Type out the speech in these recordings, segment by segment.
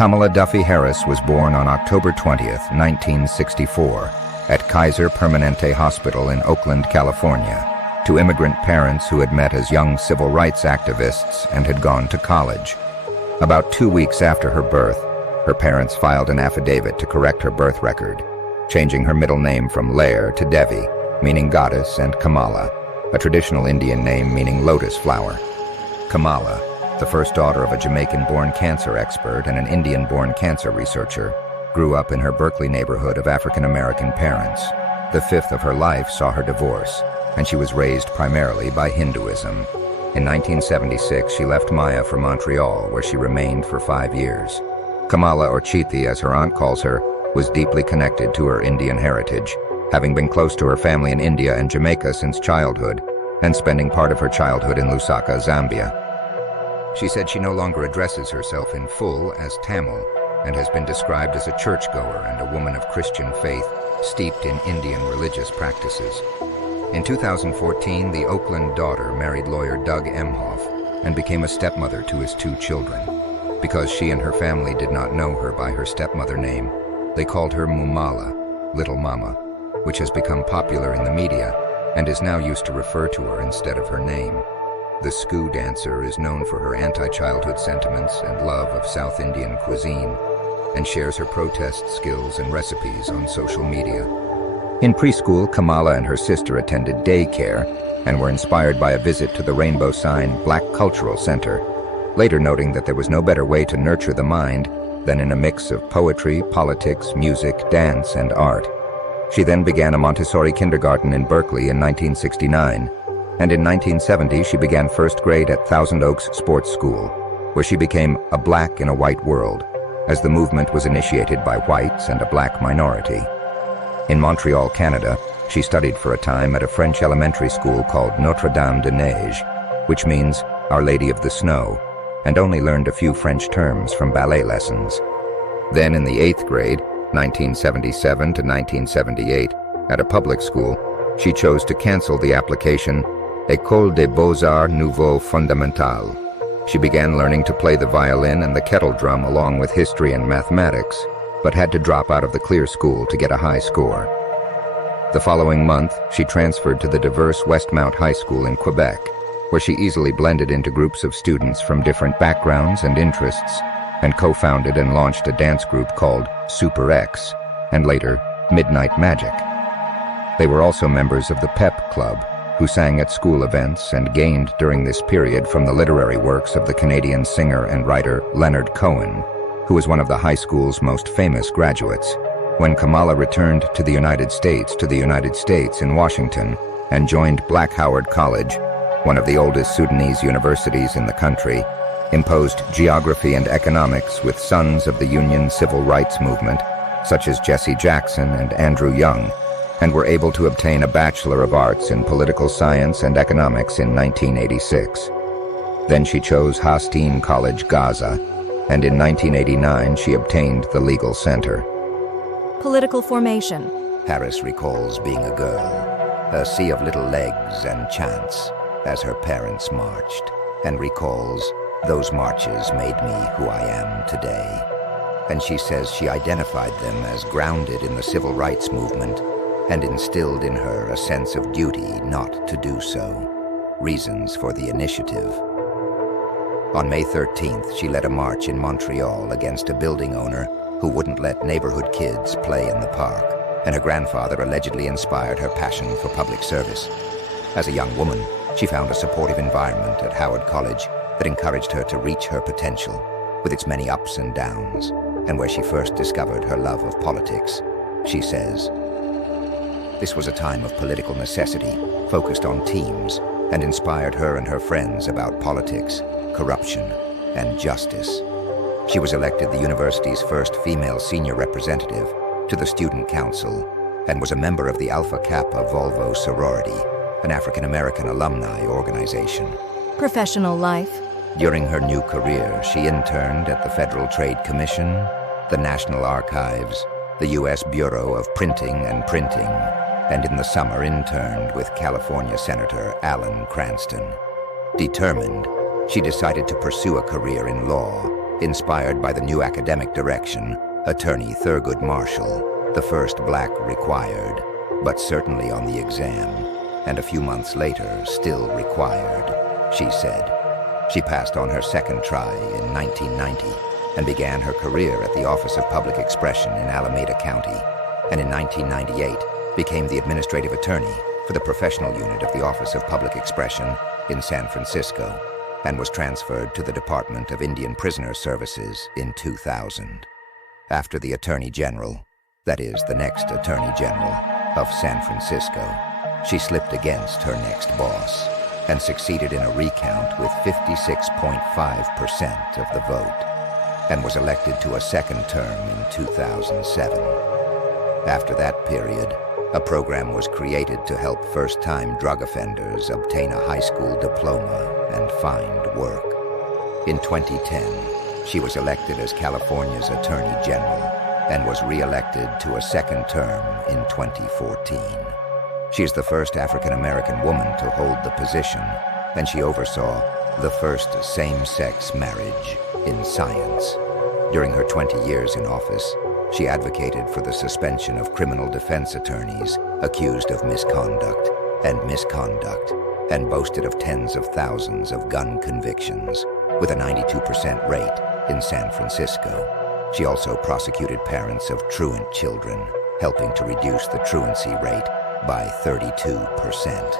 Kamala Duffy Harris was born on October 20th, 1964, at Kaiser Permanente Hospital in Oakland, California, to immigrant parents who had met as young civil rights activists and had gone to college. About 2 weeks after her birth, her parents filed an affidavit to correct her birth record, changing her middle name from Lair to Devi, meaning goddess, and Kamala, a traditional Indian name meaning lotus flower. Kamala, the first daughter of a Jamaican-born cancer expert and an Indian-born cancer researcher, grew up in her Berkeley neighborhood of African-American parents. The fifth of her life saw her divorce, and she was raised primarily by Hinduism. In 1976, she left Maya for Montreal, where she remained for 5 years. Kamala, or Chithi as her aunt calls her, was deeply connected to her Indian heritage, having been close to her family in India and Jamaica since childhood, and spending part of her childhood in Lusaka, Zambia. She said she no longer addresses herself in full as Tamil, and has been described as a churchgoer and a woman of Christian faith, steeped in Indian religious practices. In 2014, the Oakland daughter married lawyer Doug Emhoff and became a stepmother to his 2 children. Because she and her family did not know her by her stepmother name, they called her Mumala, Little Mama, which has become popular in the media and is now used to refer to her instead of her name. The Skoo dancer is known for her anti-childhood sentiments and love of South Indian cuisine, and shares her protest skills and recipes on social media. In preschool, Kamala and her sister attended daycare and were inspired by a visit to the rainbow sign Black Cultural Center, later noting that there was no better way to nurture the mind than in a mix of poetry, politics, music, dance, and art. She then began a Montessori kindergarten in Berkeley in 1969, and in 1970 she began first grade at Thousand Oaks Sports School, where she became a black in a white world, as the movement was initiated by whites and a black minority. In Montreal, Canada, she studied for a time at a French elementary school called Notre Dame de Neige, which means Our Lady of the Snow, and only learned a few French terms from ballet lessons. Then in the 8th grade, 1977 to 1978, at a public school, she chose to cancel the application École des Beaux-Arts Nouveau Fondamental. She began learning to play the violin and the kettle drum along with history and mathematics, but had to drop out of the clear school to get a high score. The following month, she transferred to the diverse Westmount High School in Quebec, where she easily blended into groups of students from different backgrounds and interests, and co-founded and launched a dance group called Super X, and later Midnight Magic. They were also members of the Pep Club, who sang at school events and gained during this period from the literary works of the Canadian singer and writer Leonard Cohen, who was one of the high school's most famous graduates. When Kamala returned to the United States in Washington, and joined Black Howard College, one of the oldest Sudanese universities in the country, imposed geography and economics with sons of the Union Civil Rights Movement, such as Jesse Jackson and Andrew Young, and were able to obtain a Bachelor of Arts in Political Science and Economics in 1986. Then she chose Hastin College, Gaza, and in 1989 she obtained the Legal Center. Political formation. Harris recalls being a girl, a sea of little legs and chants as her parents marched, and recalls, "Those marches made me who I am today." And she says she identified them as grounded in the civil rights movement and instilled in her a sense of duty not to do so. Reasons for the initiative. On May 13th, she led a march in Montreal against a building owner who wouldn't let neighborhood kids play in the park, and her grandfather allegedly inspired her passion for public service. As a young woman, she found a supportive environment at Howard College that encouraged her to reach her potential, with its many ups and downs, and where she first discovered her love of politics. She says, "This was a time of political necessity, focused on teams, and inspired her and her friends about politics, corruption, and justice." She was elected the university's first female senior representative to the Student Council, and was a member of the Alpha Kappa Volvo sorority, an African-American alumni organization. Professional life. During her new career, she interned at the Federal Trade Commission, the National Archives, the U.S. Bureau of Printing and Printing, and in the summer interned with California Senator Alan Cranston. Determined, she decided to pursue a career in law inspired by the new academic direction, Attorney Thurgood Marshall, the first black required, but certainly on the exam, and a few months later, still required, she said. She passed on her second try in 1990 and began her career at the Office of Public Expression in Alameda County, and in 1998 became the administrative attorney for the professional unit of the Office of Public Expression in San Francisco, and was transferred to the Department of Indian Prisoner Services in 2000. After the Attorney General, that is, the next Attorney General of San Francisco, she slipped against her next boss and succeeded in a recount with 56.5% of the vote, and was elected to a second term in 2007. After that period, a program was created to help first-time drug offenders obtain a high school diploma and find work. In 2010, she was elected as California's Attorney General and was re-elected to a second term in 2014. She is the first African-American woman to hold the position, and she oversaw the first same-sex marriage in science. During her 20 years in office, she advocated for the suspension of criminal defense attorneys accused of misconduct, and boasted of tens of thousands of gun convictions, with a 92% rate in San Francisco. She also prosecuted parents of truant children, helping to reduce the truancy rate by 32%.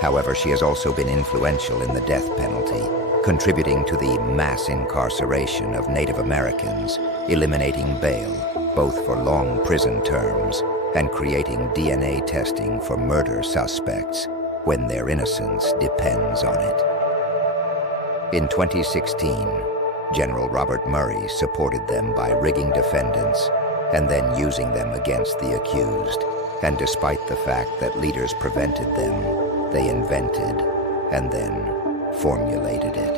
However, she has also been influential in the death penalty, contributing to the mass incarceration of Native Americans, eliminating bail, both for long prison terms, and creating DNA testing for murder suspects when their innocence depends on it. In 2016, General Robert Murray supported them by rigging defendants and then using them against the accused. And despite the fact that leaders prevented them, they invented and then formulated it.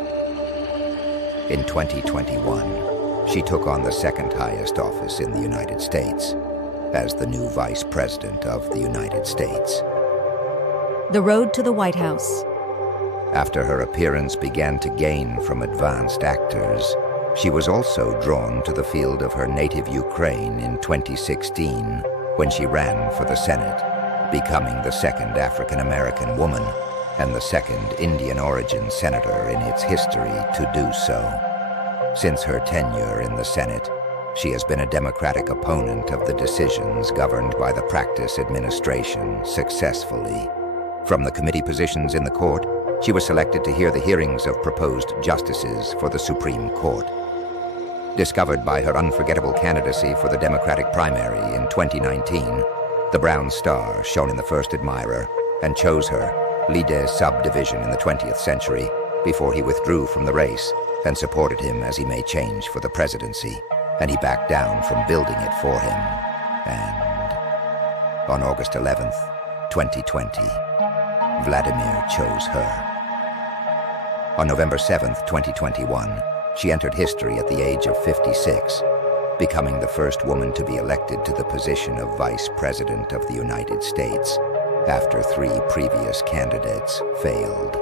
In 2021, she took on the second highest office in the United States as the new Vice President of the United States. The road to the White House. After her appearance began to gain from advanced actors, she was also drawn to the field of her native Ukraine in 2016 when she ran for the Senate, becoming the second African-American woman and the second Indian-origin senator in its history to do so. Since her tenure in the Senate, she has been a Democratic opponent of the decisions governed by the Practice Administration successfully. From the committee positions in the court, she was selected to hear the hearings of proposed justices for the Supreme Court. Discovered by her unforgettable candidacy for the Democratic primary in 2019, the Brown Star shone in the first admirer and chose her, leader subdivision in the 20th century, before he withdrew from the race and supported him as he made change for the presidency, and he backed down from building it for him. And on August 11th, 2020, Vladimir chose her. On November 7th, 2021, she entered history at the age of 56, becoming the first woman to be elected to the position of Vice President of the United States after 3 previous candidates failed.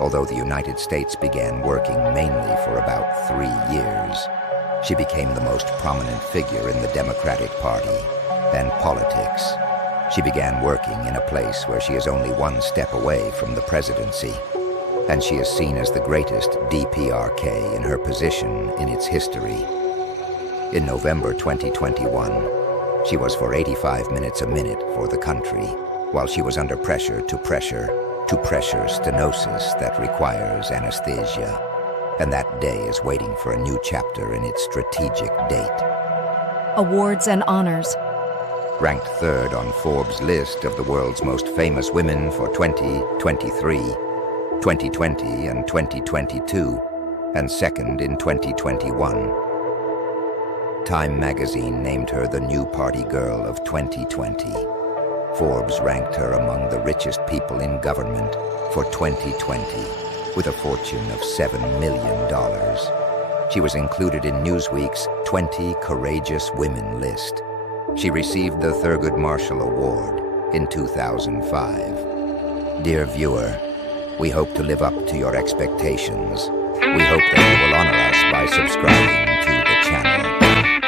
Although the United States began working mainly for about 3 years, she became the most prominent figure in the Democratic Party and politics. She began working in a place where she is only 1 step away from the presidency, and she is seen as the greatest DPRK in her position in its history. In November 2021, she was for 85 minutes a minute for the country, while she was under pressure to pressure stenosis that requires anesthesia, and that day is waiting for a new chapter in its strategic date. Awards and honors. Ranked 3rd on Forbes' list of the world's most famous women for 2023, 2020 and 2022, and 2nd in 2021. Time magazine named her the New Party Girl of 2020. Forbes ranked her among the richest people in government for 2020, with a fortune of $7 million. She was included in Newsweek's 20 Courageous Women list. She received the Thurgood Marshall Award in 2005. Dear viewer, we hope to live up to your expectations. We hope that you will honor us by subscribing